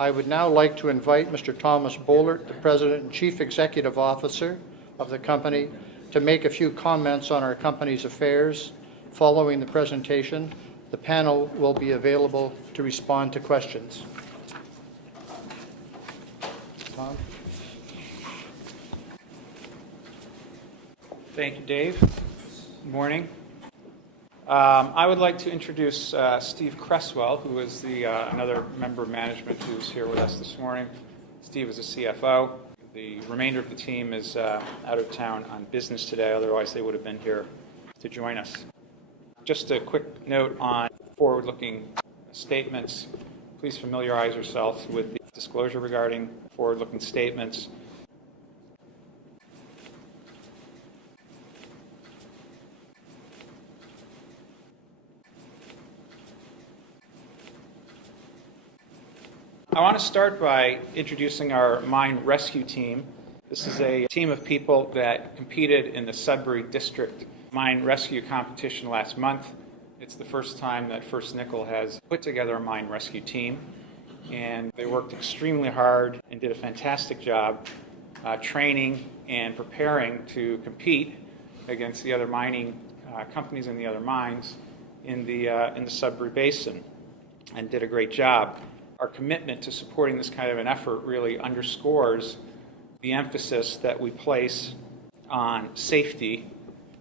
I would now like to invite Mr. Thomas Boehlert, the President and Chief Executive Officer of the company, to make a few comments on our company's affairs. Following the presentation, the panel will be available to respond to questions. Tom? Thank you, Dave. Good morning. I would like to introduce Steve Cresswell, who is another member of management who's here with us this morning. Steve is a CFO. The remainder of the team is out of town on business today, otherwise they would have been here to join us. Just a quick note on forward-looking statements. Please familiarize yourself with the disclosure regarding forward-looking statements. I want to start by introducing our mine rescue team. This is a team of people that competed in the Sudbury District Mine Rescue Competition last month. It's the first time that First Nickel has put together a mine rescue team, and they worked extremely hard and did a fantastic job training and preparing to compete against the other mining companies in the other mines in the Sudbury Basin, and did a great job. Our commitment to supporting this kind of an effort really underscores the emphasis that we place on safety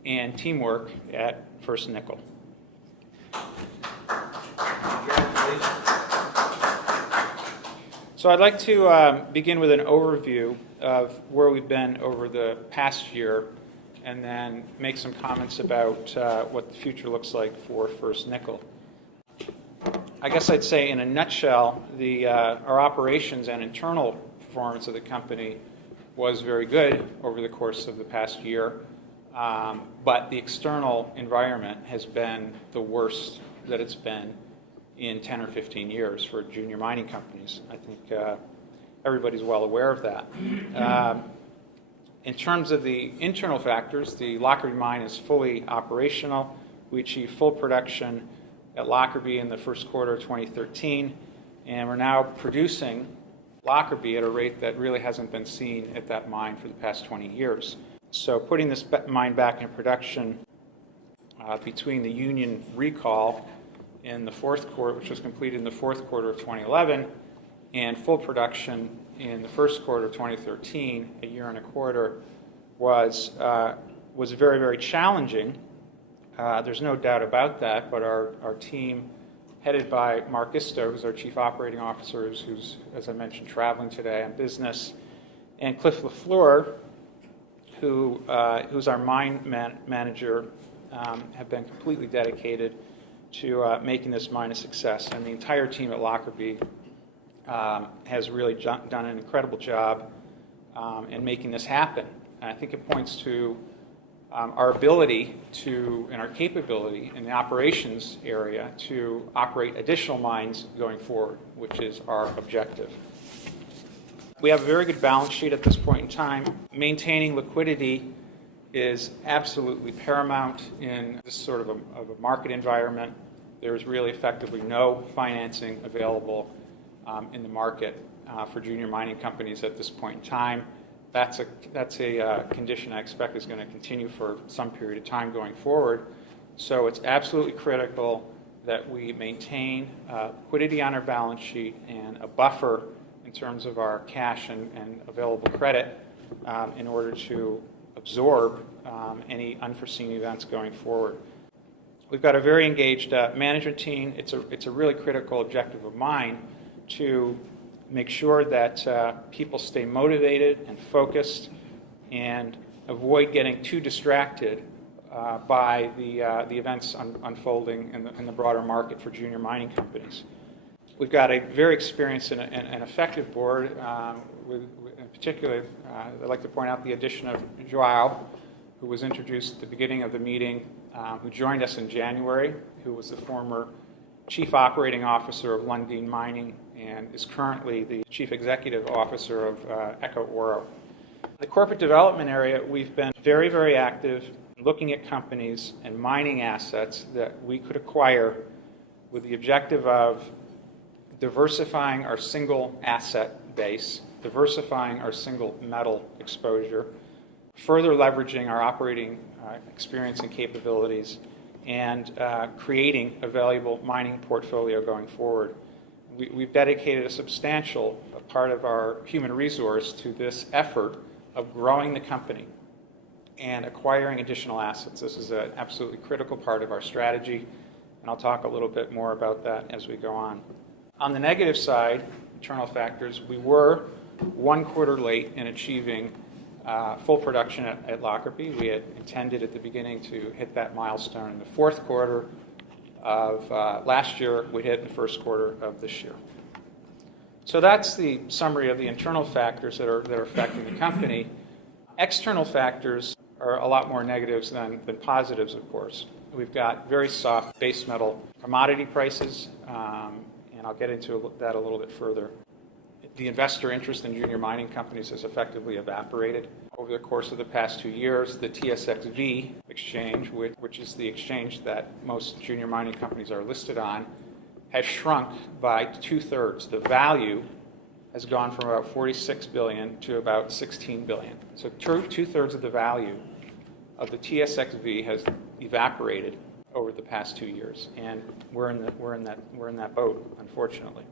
and teamwork at First Nickel. So I'd like to begin with an overview of where we've been over the past year, and then make some comments about what the future looks like for First Nickel. I guess I'd say in a nutshell, our operations and internal performance of the company was very good over the course of the past year, but the external environment has been the worst that it's been in 10 or 15 years for junior mining companies. I think everybody's well aware of that. In terms of the internal factors, the Lockerby Mine is fully operational. We achieved full production at Lockerby in the first quarter of 2013, and we're now producing Lockerby at a rate that really hasn't been seen at that mine for the past 20 years. So putting this mine back in production between the union recall in the fourth quarter, which was completed in the fourth quarter of 2011, and full production in the first quarter of 2013, a year and a quarter, was very, very challenging. There's no doubt about that, but our team, headed by Mark Isto, who's our Chief Operating Officer, who's, as I mentioned, traveling today on business, and Cliff LaFleur, who's our mine manager, have been completely dedicated to making this mine a success. And the entire team at Lockerby has really done an incredible job in making this happen. And I think it points to our ability and our capability in the operations area to operate additional mines going forward, which is our objective. We have a very good balance sheet at this point in time. Maintaining liquidity is absolutely paramount in this sort of a market environment. There is really effectively no financing available in the market for junior mining companies at this point in time. That's a condition I expect is going to continue for some period of time going forward. So it's absolutely critical that we maintain liquidity on our balance sheet and a buffer in terms of our cash and available credit in order to absorb any unforeseen events going forward. We've got a very engaged management team. It's a really critical objective of mine to make sure that people stay motivated and focused and avoid getting too distracted by the events unfolding in the broader market for junior mining companies. We've got a very experienced and effective board. In particular, I'd like to point out the addition of Joao, who was introduced at the beginning of the meeting, who joined us in January, who was the former Chief Operating Officer of Lundin Mining and is currently the Chief Executive Officer of Echo Oro. In the corporate development area, we've been very, very active looking at companies and mining assets that we could acquire with the objective of diversifying our single asset base, diversifying our single metal exposure, further leveraging our operating experience and capabilities, and creating a valuable mining portfolio going forward. We've dedicated a substantial part of our human resource to this effort of growing the company and acquiring additional assets. This is an absolutely critical part of our strategy, and I'll talk a little bit more about that as we go on. On the negative side, internal factors, we were 1 quarter late in achieving full production at Lockerby. We had intended at the beginning to hit that milestone in the 4th quarter of last year. We hit in the 1st quarter of this year. So that's the summary of the internal factors that are affecting the company. External factors are a lot more negatives than positives, of course. We've got very soft base metal commodity prices, and I'll get into that a little bit further. The investor interest in junior mining companies has effectively evaporated. Over the course of the past 2 years, the TSXV exchange, which is the exchange that most junior mining companies are listed on, has shrunk by 2/3. The value has gone from about $46 billion to about $16 billion. So 2/3 of the value of the TSXV has evaporated over the past 2 years, and we're in that boat, unfortunately.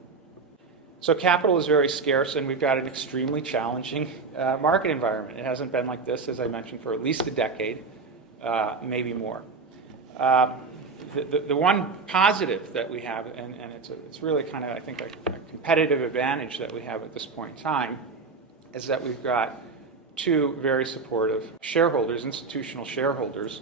So capital is very scarce, and we've got an extremely challenging market environment. It hasn't been like this, as I mentioned, for at least a decade, maybe more. The one positive that we have, and it's really kind of, I think, a competitive advantage that we have at this point in time, is that we've got 2 very supportive shareholders, institutional shareholders,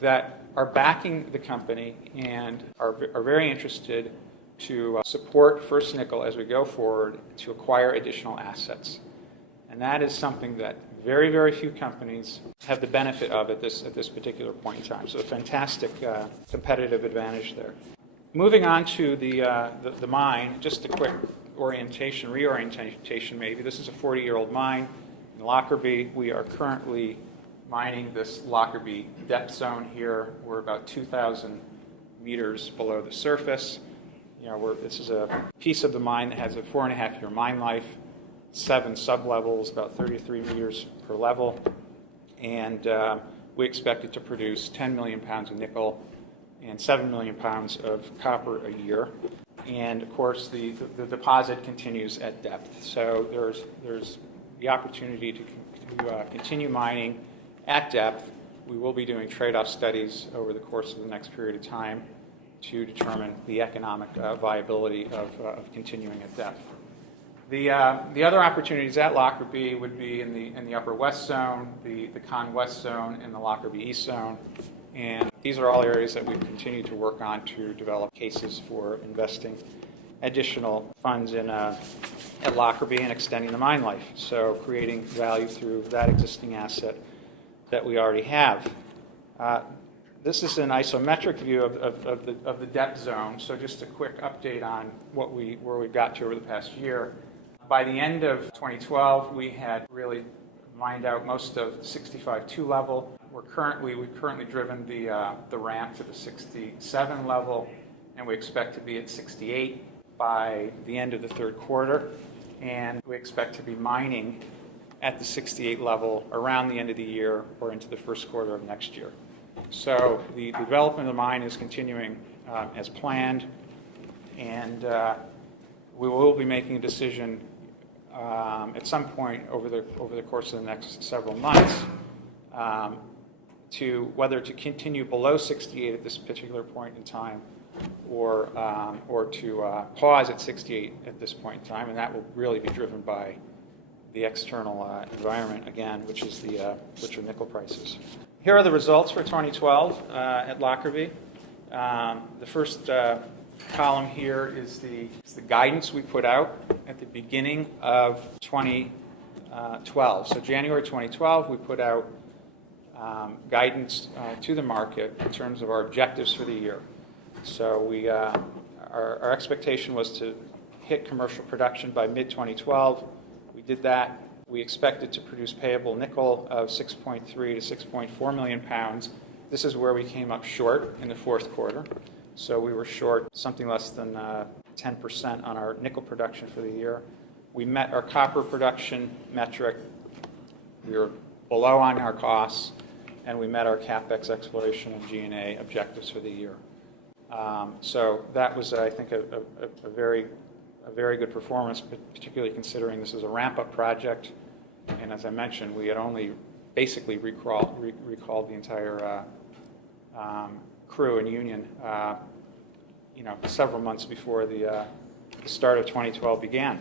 that are backing the company and are very interested to support First Nickel as we go forward to acquire additional assets. And that is something that very, very few companies have the benefit of at this particular point in time. So a fantastic competitive advantage there. Moving on to the mine, just a quick reorientation maybe. This is a 40-year-old mine in Lockerby. We are currently mining this Lockerby depth zone here. We're about 2,000 meters below the surface. This is a piece of the mine that has a 4.5-year mine life, 7 sub-levels, about 33 meters per level, and we expect it to produce 10 million pounds of nickel and 7 million pounds of copper a year. And of course, the deposit continues at depth, so there's the opportunity to continue mining at depth. We will be doing trade-off studies over the course of the next period of time to determine the economic viability of continuing at depth. The other opportunities at Lockerby would be in the Upper West Zone, the Con West Zone, and the Lockerby East Zone. And these are all areas that we continue to work on to develop cases for investing additional funds at Lockerby and extending the mine life. So creating value through that existing asset that we already have. This is an isometric view of the depth zone. So just a quick update on where we got to over the past year. By the end of 2012, we had really mined out most of the 65-2 level. We've currently driven the ramp to the 67 level, and we expect to be at 68 by the end of the 3rd quarter. And we expect to be mining at the 68 level around the end of the year or into the 1st quarter of next year. So the development of the mine is continuing as planned, and we will be making a decision at some point over the course of the next several months to whether to continue below 68 at this particular point in time, or to pause at 68 at this point in time, and that will really be driven by the external environment again, which are nickel prices. Here are the results for 2012 at Lockerby. The first column here is the guidance we put out at the beginning of 2012. So January 2012, we put out guidance to the market in terms of our objectives for the year. So our expectation was to hit commercial production by mid-2012. We did that. We expected to produce payable nickel of 6.3 to 6.4 million pounds. This is where we came up short in the 4th quarter. So we were short something less than 10% on our nickel production for the year. We met our copper production metric. We were below on our costs, and we met our CapEx exploration and G&A objectives for the year. So that was, I think, a very good performance, particularly considering this is a ramp-up project. And as I mentioned, we had only basically recalled the entire crew and union, several months before the start of 2012 began.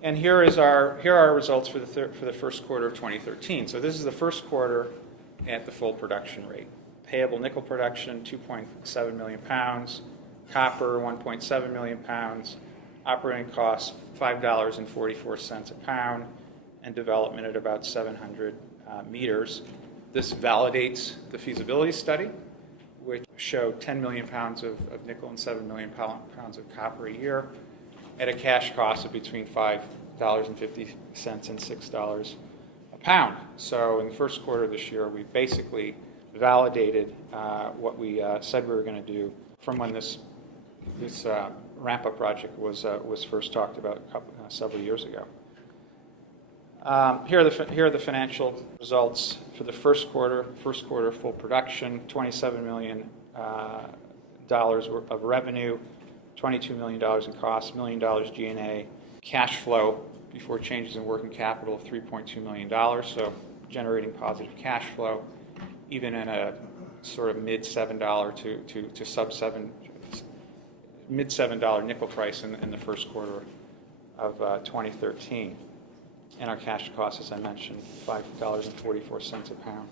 And here are our results for the first quarter of 2013. So this is the first quarter at the full production rate. Payable nickel production, 2.7 million pounds. Copper, 1.7 million pounds. Operating costs, $5.44 a pound. And development at about 700 meters. This validates the feasibility study, which showed 10 million pounds of nickel and 7 million pounds of copper a year at a cash cost of between $5.50 and $6 a pound. So in the first quarter of this year, we basically validated what we said we were going to do from when this ramp-up project was first talked about several years ago. Here are the financial results for the first quarter full production, $27 million of revenue, $22 million in costs, $1 million G&A, cash flow before changes in working capital of $3.2 million, so generating positive cash flow, even in a sort of mid-$7 to sub-$7, mid-$7 nickel price in the first quarter of 2013. And our cash costs, as I mentioned, $5.44 a pound.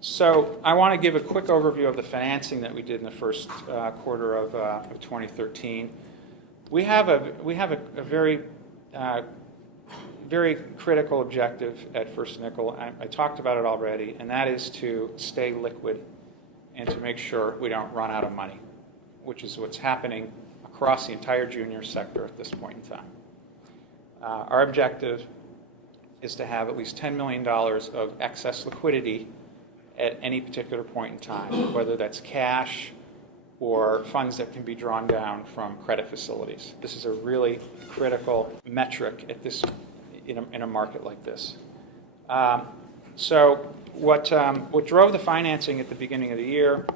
So I want to give a quick overview of the financing that we did in the first quarter of 2013. We have a very very critical objective at First Nickel. I talked about it already, and that is to stay liquid and to make sure we don't run out of money, which is what's happening across the entire junior sector at this point in time. Our objective is to have at least $10 million of excess liquidity at any particular point in time, whether that's cash or funds that can be drawn down from credit facilities. This is a really critical metric at this in a market like this. So what drove the financing at the beginning of the year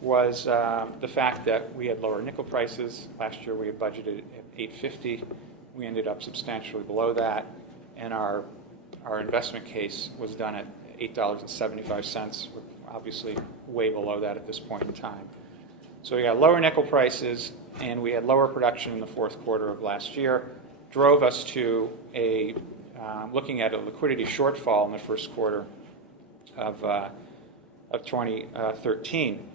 was the fact that we had lower nickel prices. Last year we had budgeted at $8.50. We ended up substantially below that, and our investment case was done at $8.75. We're obviously way below that at this point in time. So we got lower nickel prices, and we had lower production in the fourth quarter of last year, drove us to looking at a liquidity shortfall in the first quarter of 2013.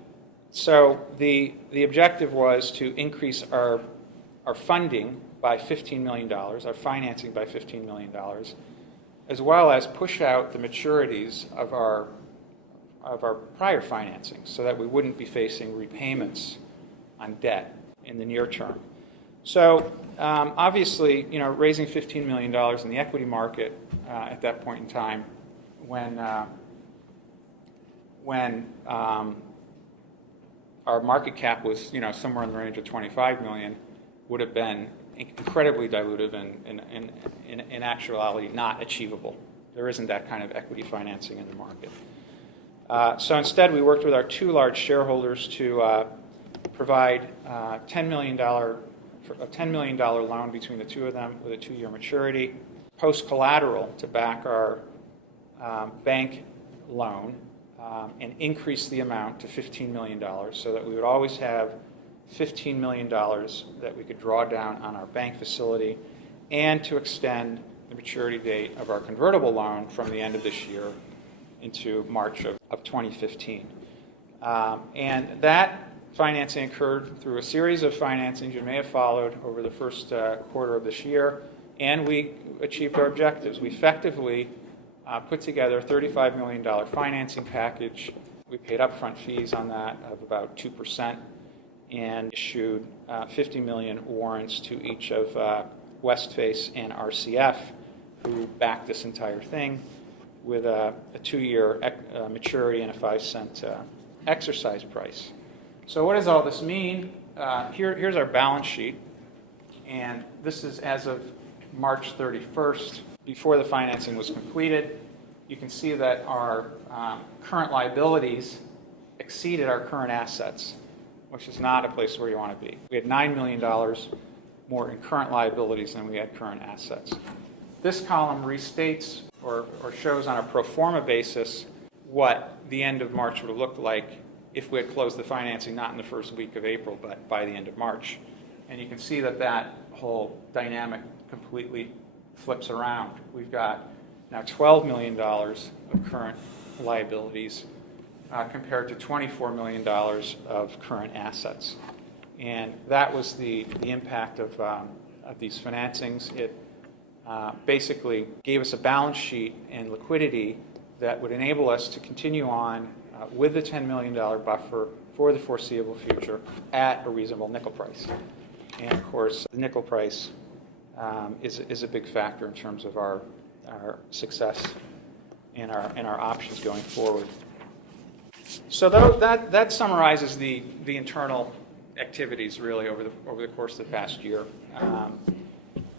So the objective was to increase our funding by $15 million, our financing by $15 million, as well as push out the maturities of our prior financing so that we wouldn't be facing repayments on debt in the near term. So obviously, raising $15 million in the equity market at that point in time when our market cap was somewhere in the range of 25 million would have been incredibly dilutive and in actuality not achievable. There isn't that kind of equity financing in the market. So instead, we worked with our two large shareholders to provide a $10 million loan between the two of them with a 2-year maturity, post collateral to back our bank loan, and increase the amount to $15 million so that we would always have $15 million that we could draw down on our bank facility, and to extend the maturity date of our convertible loan from the end of this year into March of 2015. And that financing occurred through a series of financings you may have followed over the first quarter of this year, and we achieved our objectives. We effectively put together a $35 million financing package. We paid upfront fees on that of about 2%, and issued 50 million warrants to each of Westface and RCF, who backed this entire thing with a 2-year maturity and a 5-cent exercise price. So what does all this mean? Here's our balance sheet, and this is as of March 31st, before the financing was completed. You can see that our current liabilities exceeded our current assets, which is not a place where you want to be. We had $9 million more in current liabilities than we had current assets. This column restates or shows on a pro forma basis what the end of March would have looked like if we had closed the financing not in the first week of April, but by the end of March. And you can see that that whole dynamic completely flips around. We've got now $12 million of current liabilities compared to $24 million of current assets. And that was the impact of these financings. It basically gave us a balance sheet and liquidity that would enable us to continue on with the $10 million buffer for the foreseeable future at a reasonable nickel price. And of course, the nickel price is a big factor in terms of our success and our options going forward. So that summarizes the internal activities really over the course of the past year.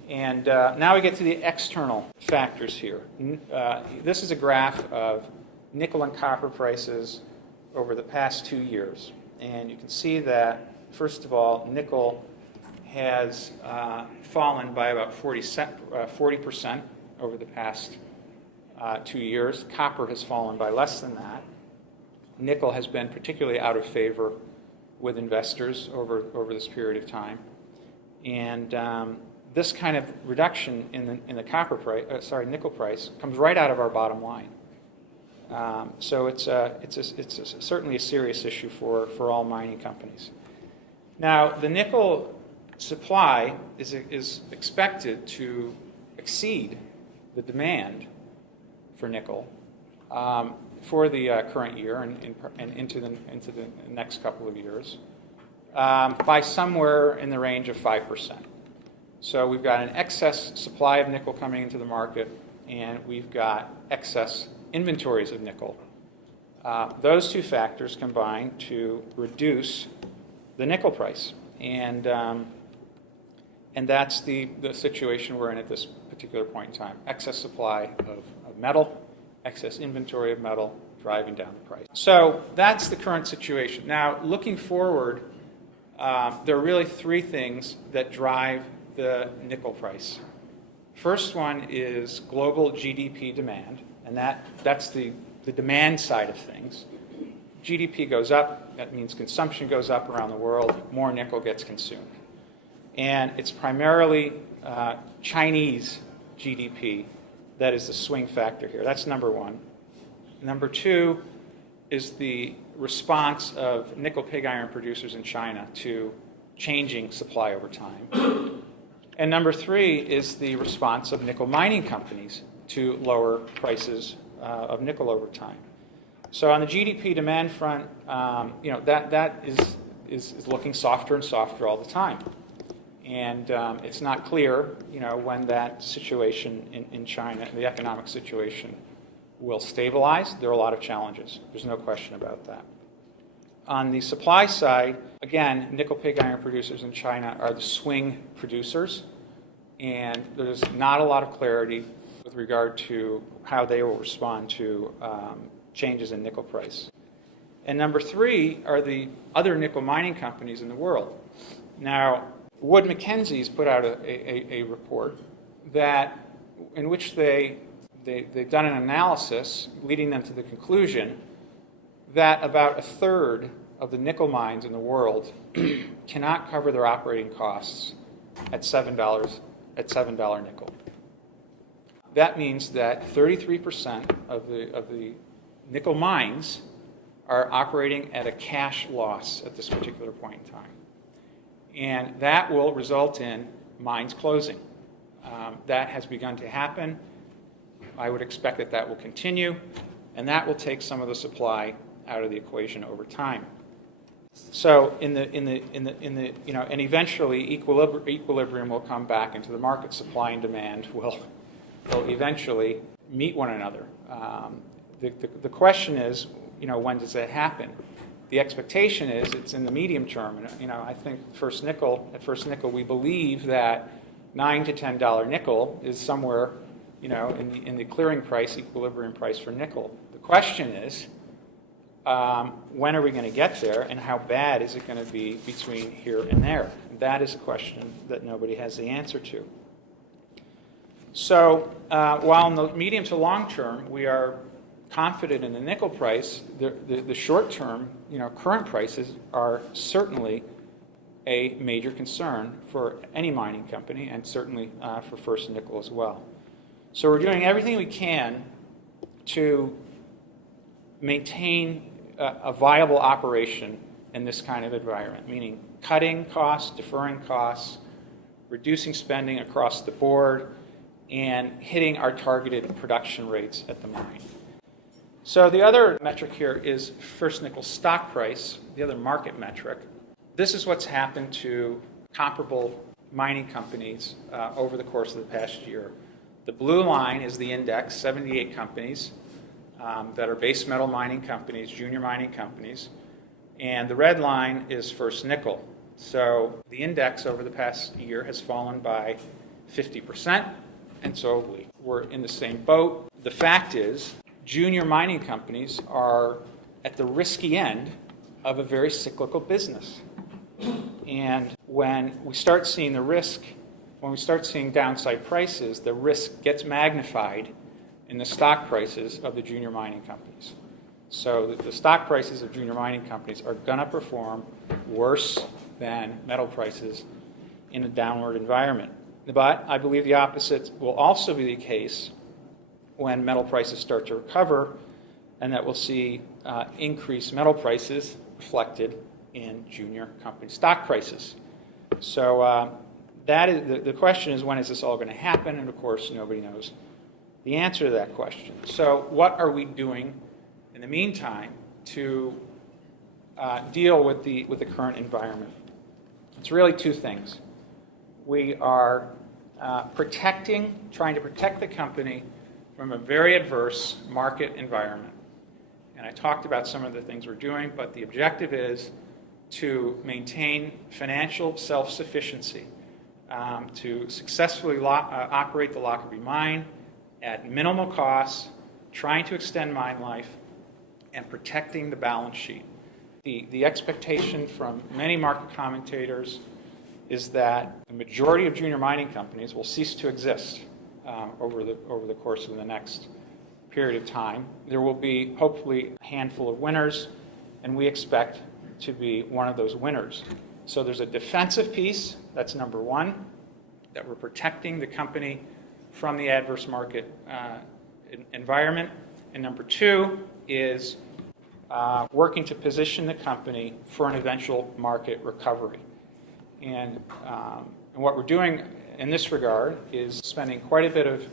And now we get to the external factors here. This is a graph of nickel and copper prices over the past 2 years. And you can see that, first of all, nickel has fallen by about 40% over the past 2 years. Copper has fallen by less than that. Nickel has been particularly out of favor with investors over this period of time. And this kind of reduction in the copper price, nickel price, comes right out of our bottom line. So it's certainly a serious issue for all mining companies. Now, the nickel supply is expected to exceed the demand for nickel for the current year and into the next couple of years by somewhere in the range of 5%. So we've got an excess supply of nickel coming into the market, and we've got excess inventories of nickel. Those two factors combine to reduce the nickel price, and that's the situation we're in at this particular point in time. Excess supply of metal, excess inventory of metal, driving down the price. So that's the current situation. Now, looking forward, there are really three things that drive the nickel price. First one is global GDP demand, and that's the demand side of things. GDP goes up, that means consumption goes up around the world, more nickel gets consumed. And it's primarily Chinese GDP that is the swing factor here. That's number one. Number two is the response of nickel pig iron producers in China to changing supply over time. And number three is the response of nickel mining companies to lower prices of nickel over time. So on the GDP demand front, that is looking softer and softer all the time. And it's not clear, when that situation in China, the economic situation, will stabilize. There are a lot of challenges. There's no question about that. On the supply side, again, nickel pig iron producers in China are the swing producers, and there's not a lot of clarity with regard to how they will respond to changes in nickel price. And number three are the other nickel mining companies in the world. Now, Wood Mackenzie's put out a report in which they've done an analysis leading them to the conclusion that about a third of the nickel mines in the world cannot cover their operating costs at $7 nickel. That means that 33% of the nickel mines are operating at a cash loss at this particular point in time. And that will result in mines closing. That has begun to happen. I would expect that will continue, and that will take some of the supply out of the equation over time. So and eventually equilibrium will come back into the market. Supply and demand will eventually meet one another. The question is, when does that happen? the expectation is it's in the medium term. And, I think at First Nickel, we believe that $9 to $10 nickel is somewhere, in the clearing price, equilibrium price for nickel. The question is, when are we going to get there, and how bad is it going to be between here and there? That is a question that nobody has the answer to. So while in the medium to long term we are confident in the nickel price, the short term, current prices are certainly a major concern for any mining company, and certainly for First Nickel as well. So we're doing everything we can to maintain a viable operation in this kind of environment, meaning cutting costs, deferring costs, reducing spending across the board, and hitting our targeted production rates at the mine. So the other metric here is First Nickel stock price, the other market metric. This is what's happened to comparable mining companies over the course of the past year. The blue line is the index, 78 companies that are base metal mining companies, junior mining companies, and the red line is First Nickel. So the index over the past year has fallen by 50%, and so we're in the same boat. The fact is, junior mining companies are at the risky end of a very cyclical business. And when we start seeing the risk, when we start seeing downside prices, the risk gets magnified in the stock prices of the junior mining companies. So the stock prices of junior mining companies are going to perform worse than metal prices in a downward environment. But I believe the opposite will also be the case when metal prices start to recover, and that we'll see increased metal prices reflected in junior company stock prices. So that is the question is, when is this all going to happen? And of course, nobody knows the answer to that question. So what are we doing in the meantime to deal with the current environment? It's really two things. We are trying to protect the company from a very adverse market environment. And I talked about some of the things we're doing, but the objective is to maintain financial self-sufficiency, to successfully operate the Lockerby Mine at minimal costs, trying to extend mine life, and protecting the balance sheet. The expectation from many market commentators is that the majority of junior mining companies will cease to exist over the course of the next period of time. There will be hopefully a handful of winners, and we expect to be one of those winners. So there's a defensive piece, that's number one, that we're protecting the company from the adverse market environment. And number two is working to position the company for an eventual market recovery. And what we're doing in this regard is spending quite a bit of,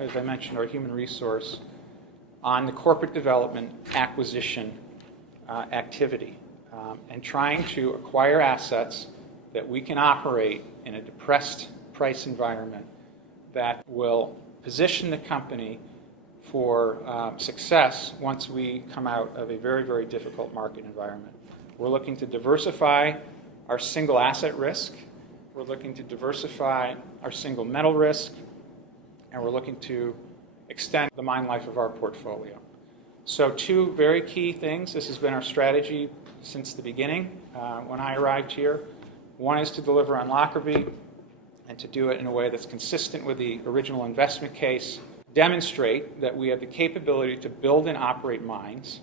as I mentioned, our human resource on the corporate development acquisition activity, and trying to acquire assets that we can operate in a depressed price environment that will position the company for success once we come out of a very, very difficult market environment. We're looking to diversify our single asset risk. We're looking to diversify our single metal risk, and we're looking to extend the mine life of our portfolio. So two very key things. This has been our strategy since the beginning when I arrived here. One is to deliver on Lockerby and to do it in a way that's consistent with the original investment case, demonstrate that we have the capability to build and operate mines.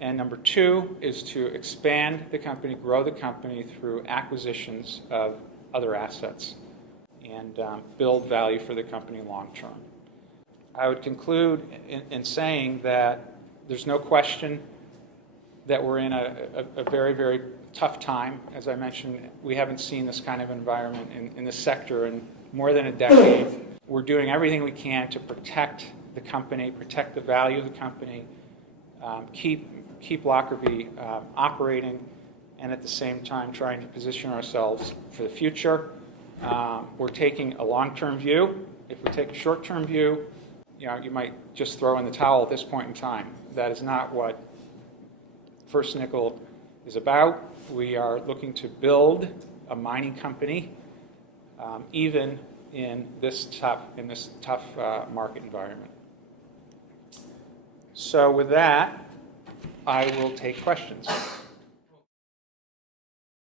And number two is to expand the company, grow the company through acquisitions of other assets and build value for the company long term. I would conclude in saying that there's no question that we're in a very, very tough time. As I mentioned, we haven't seen this kind of environment in this sector in more than a decade. We're doing everything we can to protect the company, protect the value of the company, keep Lockerby operating, and at the same time trying to position ourselves for the future. We're taking a long-term view. If we take a short-term view, you might just throw in the towel at this point in time. That is not what First Nickel is about. We are looking to build a mining company, even in this tough market environment. So with that, I will take questions.